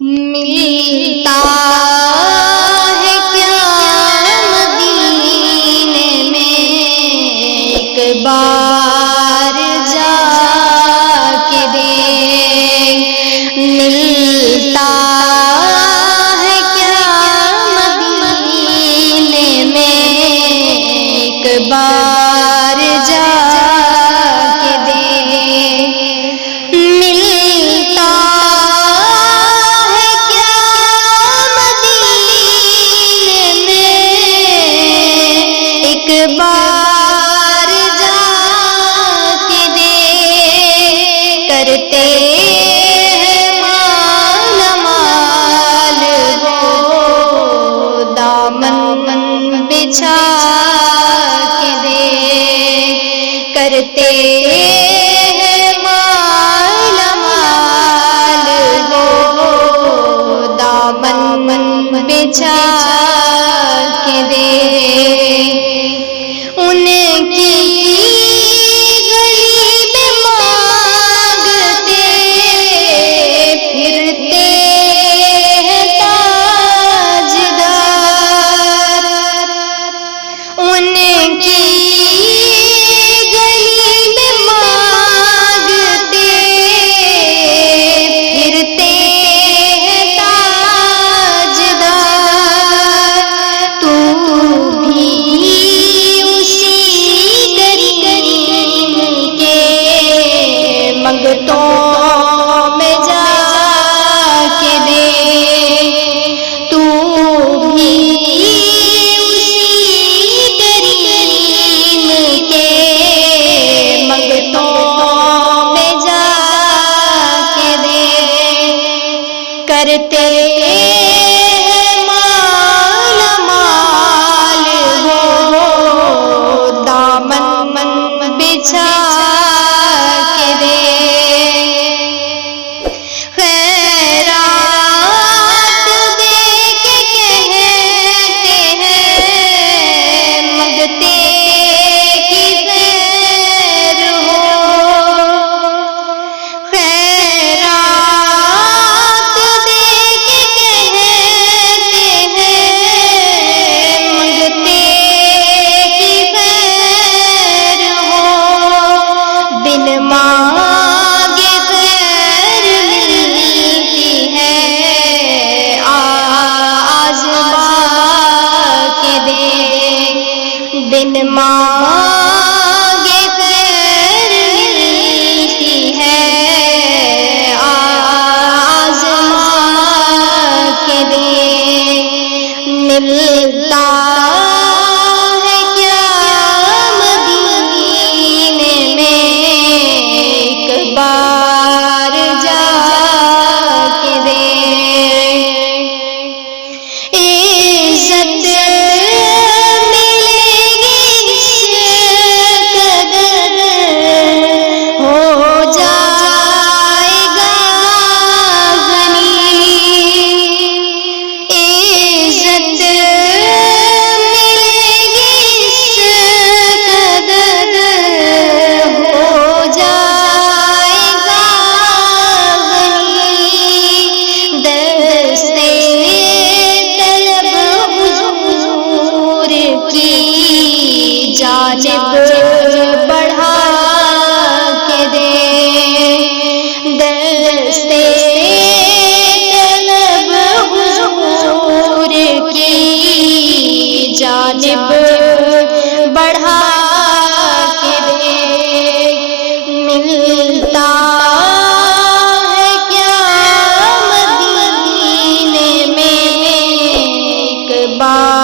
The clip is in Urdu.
ملتا ہے کیا مدینے میں ایک بار جا کے دیکھ، ملتا ہے کیا مدینے میں ایک بار جا کے دیکھ، ملتا بار جا کے دیکھ، کرتے ہیں مال مال وہ دامن بچھا کے دیکھ، کرتے ہیں مال مال وہ دامن بچھا کے دیکھ، ان کی گلی میں مانگتے پھرتے ہیں تاجدار، ان کی گلی میں مانگتے پھرتے ہیں تاجدار، تو بھی منگتوں میں جا کے دیکھ، تو بھی اسی کریم کے منگتوں میں جا کے دیکھ، کرتے ہیں مال مال وہ دامن بچھا کے دیکھ، خیرات دے کے کہتے ہیں منگتے کی خیر ہو، خیرات دے کے کہتے ہیں منگتے کی خیر ہو، بن مانگے خیر ملتی ہے آزما کے دیکھ، بن مانگے خیر ملتی ہے آزما کے دیکھ، ملتا ہے کیا مدینے میں ایک بار جا کے دیکھ، عزت ملے گی اس قدر ہو جائے گا غنی، عزت ملے گی اس قدر ہو جائے گا غنی، دستے طلب حضور کی جانب بڑھا کے دیکھ، دستے طلب حضور کی جانب بڑھا کے دیکھ، ملتا ہے کیا مدینے میں ایک بار